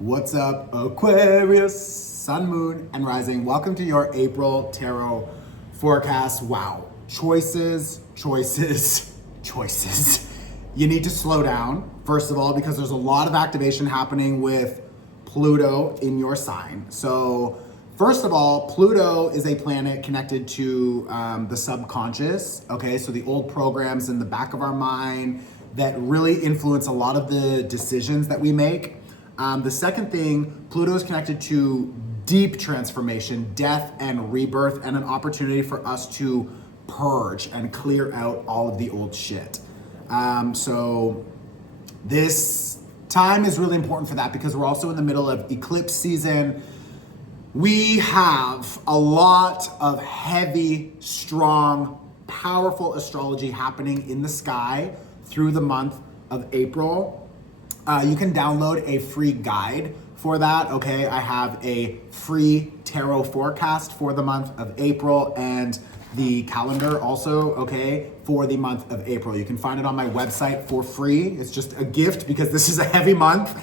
What's up, Aquarius, Sun, Moon, and Rising? Welcome to your April Tarot forecast. Wow. Choices, choices, choices. You need to slow down, first of all, because there's a lot of activation happening with Pluto in your sign. So, first of all, Pluto is a planet connected to the subconscious, okay? So the old programs in the back of our mind that really influence a lot of the decisions that we make. The second thing, Pluto is connected to deep transformation, death and rebirth, and an opportunity for us to purge and clear out all of the old shit. So this time is really important for that because we're also in the middle of eclipse season. We have a lot of heavy, strong, powerful astrology happening in the sky through the month of April. You can download a free guide for that, okay? I have a free tarot forecast for the month of April and the calendar also, okay, for the month of April. You can find it on my website for free. It's just a gift because this is a heavy month.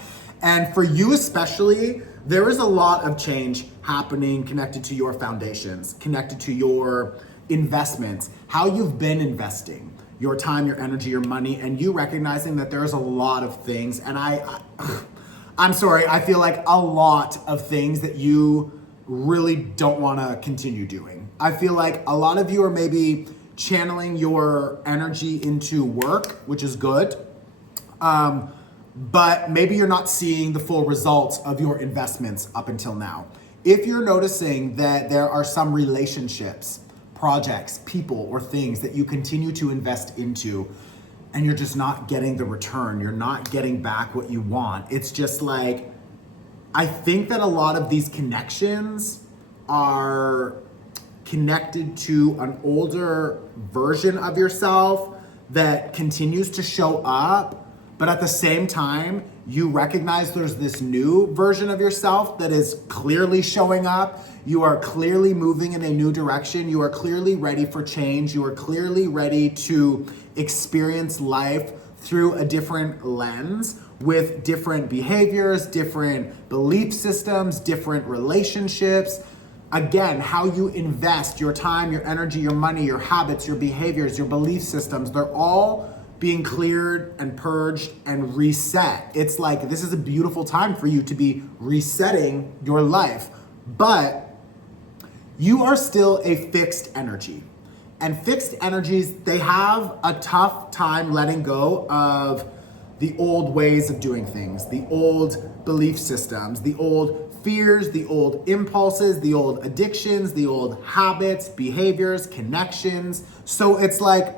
And for you especially, there is a lot of change happening connected to your foundations, connected to your investments, how you've been investing, your time, your energy, your money, and you recognizing that there's a lot of things. And I'm sorry, I feel like a lot of things that you really don't want to continue doing. I feel like a lot of you are maybe channeling your energy into work, which is good. But maybe you're not seeing the full results of your investments up until now. If you're noticing that there are some relationships, projects, people, or things that you continue to invest into and you're just not getting the return, you're not getting back what you want, it's just like, I think that a lot of these connections are connected to an older version of yourself that continues to show up. But at the same time, you recognize there's this new version of yourself that is clearly showing up. You are clearly moving in a new direction. You are clearly ready for change. You are clearly ready to experience life through a different lens with different behaviors, different belief systems, different relationships. Again, how you invest your time, your energy, your money, your habits, your behaviors, your belief systems, they're all being cleared and purged and reset. It's like, this is a beautiful time for you to be resetting your life, but you are still a fixed energy. And fixed energies, they have a tough time letting go of the old ways of doing things, the old belief systems, the old fears, the old impulses, the old addictions, the old habits, behaviors, connections. So it's like,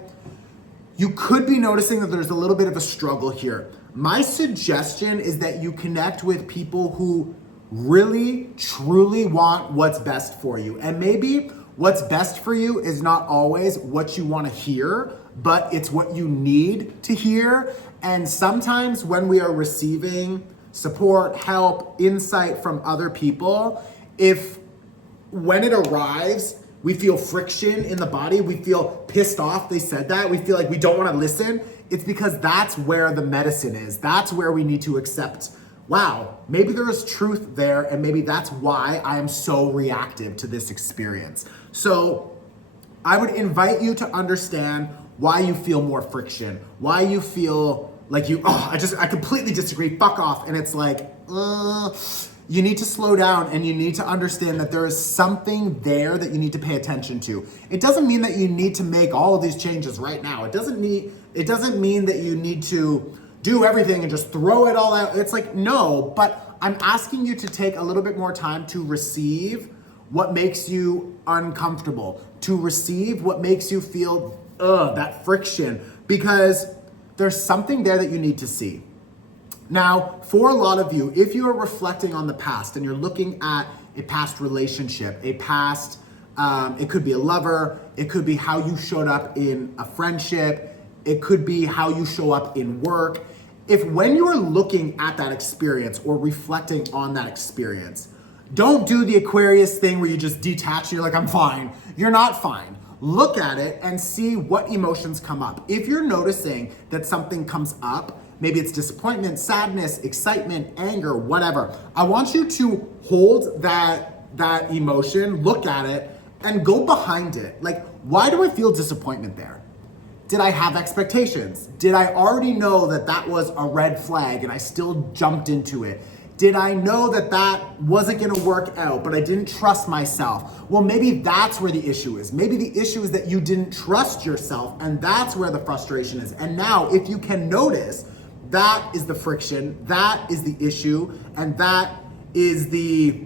you could be noticing that there's a little bit of a struggle here. My suggestion is that you connect with people who really, truly want what's best for you. And maybe what's best for you is not always what you want to hear, but it's what you need to hear. And sometimes when we are receiving support, help, insight from other people, when it arrives, we feel friction in the body. We feel pissed off they said that. We feel like we don't want to listen. It's because that's where the medicine is. That's where we need to accept, wow, maybe there is truth there, and maybe that's why I am so reactive to this experience. So I would invite you to understand why you feel more friction, why you feel like I completely disagree, fuck off. And it's like, you need to slow down and you need to understand that there is something there that you need to pay attention to. It doesn't mean that you need to make all of these changes right now. It doesn't mean that you need to do everything and just throw it all out. It's like, no, but I'm asking you to take a little bit more time to receive what makes you uncomfortable, to receive what makes you feel that friction, because there's something there that you need to see. Now, for a lot of you, if you are reflecting on the past and you're looking at a past relationship, it could be a lover, it could be how you showed up in a friendship, it could be how you show up in work. If when you are looking at that experience or reflecting on that experience, don't do the Aquarius thing where you just detach and you're like, I'm fine. You're not fine. Look at it and see what emotions come up. If you're noticing that something comes up Maybe it's disappointment, sadness, excitement, anger, whatever. I want you to hold that emotion, look at it, and go behind it. Like, why do I feel disappointment there? Did I have expectations? Did I already know that that was a red flag and I still jumped into it? Did I know that that wasn't gonna work out, but I didn't trust myself? Well, maybe that's where the issue is. Maybe the issue is that you didn't trust yourself, and that's where the frustration is. And now, if you can notice, that is the friction, that is the issue, and that is the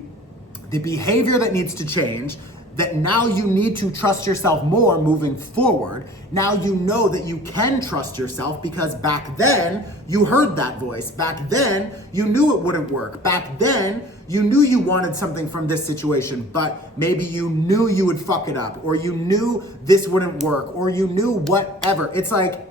behavior that needs to change, that now you need to trust yourself more moving forward. Now you know that you can trust yourself because back then you heard that voice. Back then you knew it wouldn't work. Back then you knew you wanted something from this situation, but maybe you knew you would fuck it up, or you knew this wouldn't work, or you knew whatever. It's like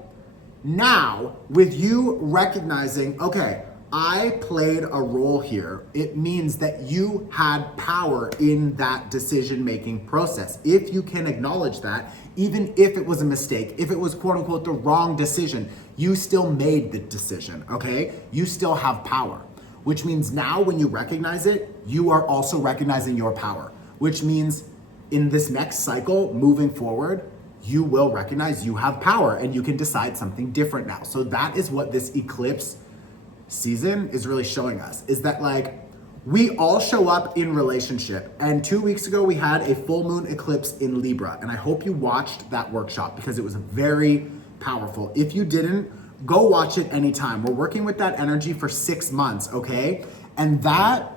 now with you recognizing, okay, I played a role here. It means that you had power in that decision-making process. If you can acknowledge that, even if it was a mistake, if it was quote unquote the wrong decision, you still made the decision, okay? You still have power, which means now when you recognize it, you are also recognizing your power, which means in this next cycle, moving forward, you will recognize you have power and you can decide something different now. So that is what this eclipse season is really showing us, is that like we all show up in relationship. And 2 weeks ago we had a full moon eclipse in Libra, and I hope you watched that workshop because it was very powerful. If you didn't, go watch it anytime. We're working with that energy for 6 months, okay? And that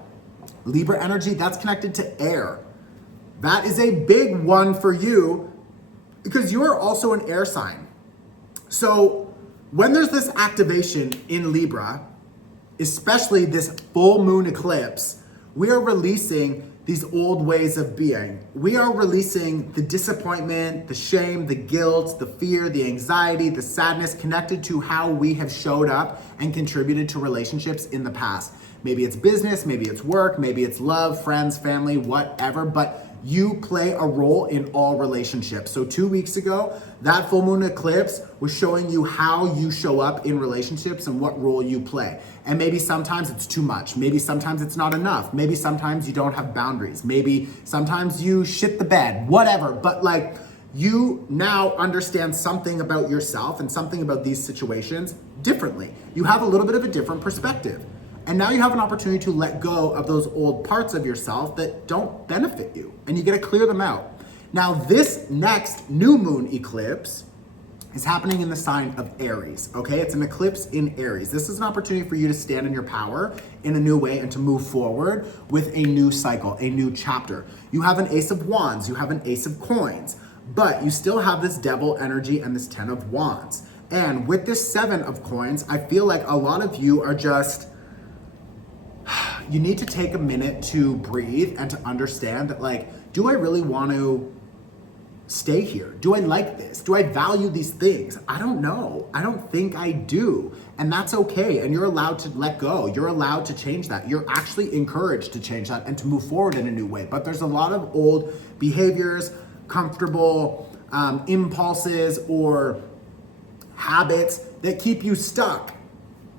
Libra energy, that's connected to air. That is a big one for you because you are also an air sign. So when there's this activation in Libra, especially this full moon eclipse, we are releasing these old ways of being. We are releasing the disappointment, the shame, the guilt, the fear, the anxiety, the sadness connected to how we have showed up and contributed to relationships in the past. Maybe it's business, maybe it's work, maybe it's love, friends, family, whatever, but you play a role in all relationships. So 2 weeks ago, that full moon eclipse was showing you how you show up in relationships and what role you play. And maybe sometimes it's too much. Maybe sometimes it's not enough. Maybe sometimes you don't have boundaries. Maybe sometimes you shit the bed, whatever. But like, you now understand something about yourself and something about these situations differently. You have a little bit of a different perspective. And now you have an opportunity to let go of those old parts of yourself that don't benefit you, and you get to clear them out. Now, this next new moon eclipse is happening in the sign of Aries, okay? It's an eclipse in Aries. This is an opportunity for you to stand in your power in a new way and to move forward with a new cycle, a new chapter. You have an Ace of Wands, you have an Ace of Coins, but you still have this Devil energy and this 10 of Wands. And with this 7 of Coins, I feel like a lot of you are just, you need to take a minute to breathe and to understand that, like, do I really want to stay here? Do I like this? Do I value these things? I don't know. I don't think I do. And that's okay. And you're allowed to let go. You're allowed to change that. You're actually encouraged to change that and to move forward in a new way. But there's a lot of old behaviors, comfortable impulses or habits that keep you stuck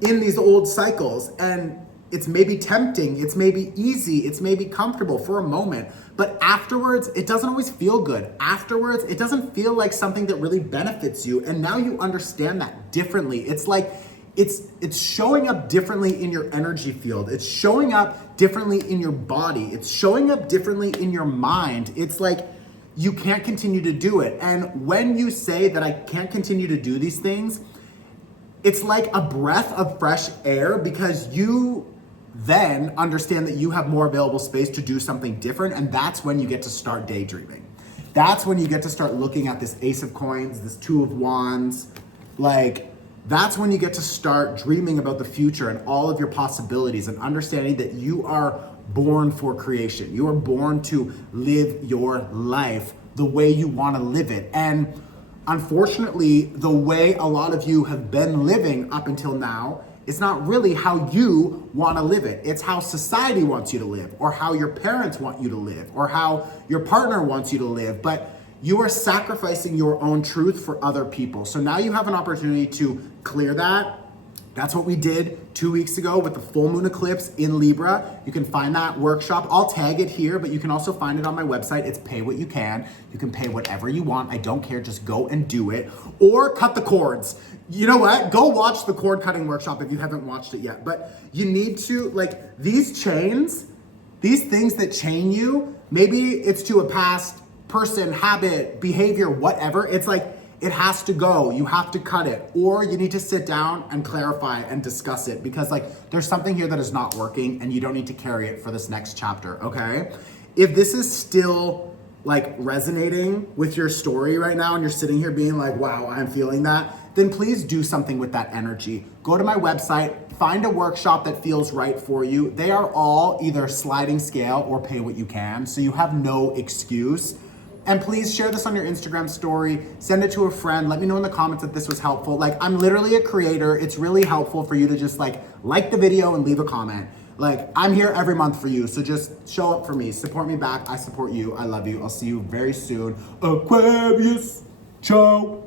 in these old cycles. And it's maybe tempting, it's maybe easy, it's maybe comfortable for a moment, but afterwards, it doesn't always feel good. Afterwards, it doesn't feel like something that really benefits you, and now you understand that differently. It's like, it's showing up differently in your energy field. It's showing up differently in your body. It's showing up differently in your mind. It's like, you can't continue to do it. And when you say that I can't continue to do these things, it's like a breath of fresh air because you then understand that you have more available space to do something different, and that's when you get to start daydreaming. That's when you get to start looking at this Ace of Coins, this 2 of Wands. Like, that's when you get to start dreaming about the future and all of your possibilities and understanding that you are born for creation. You are born to live your life the way you want to live it. And unfortunately, the way a lot of you have been living up until now, it's not really how you want to live it. It's how society wants you to live, or how your parents want you to live, or how your partner wants you to live. But you are sacrificing your own truth for other people. So now you have an opportunity to clear that, That's what we did 2 weeks ago with the full moon eclipse in Libra. You can find that workshop. I'll tag it here, but you can also find it on my website. It's pay what you can. You can pay whatever you want. I don't care. Just go and do it. Or cut the cords. You know what? Go watch the cord cutting workshop if you haven't watched it yet. But you need to, like, these chains, these things that chain you, maybe it's to a past person, habit, behavior, whatever. It's like, it has to go. You have to cut it. Or you need to sit down and clarify and discuss it, because like there's something here that is not working and you don't need to carry it for this next chapter, okay? If this is still like resonating with your story right now and you're sitting here being like, wow, I'm feeling that, then please do something with that energy. Go to my website, find a workshop that feels right for you. They are all either sliding scale or pay what you can, so you have no excuse. And please share this on your Instagram story, send it to a friend, let me know in the comments that this was helpful. Like, I'm literally a creator. It's really helpful for you to just like the video and leave a comment. Like, I'm here every month for you, so just show up for me, support me back. I support you, I love you. I'll see you very soon. Aquarius, ciao.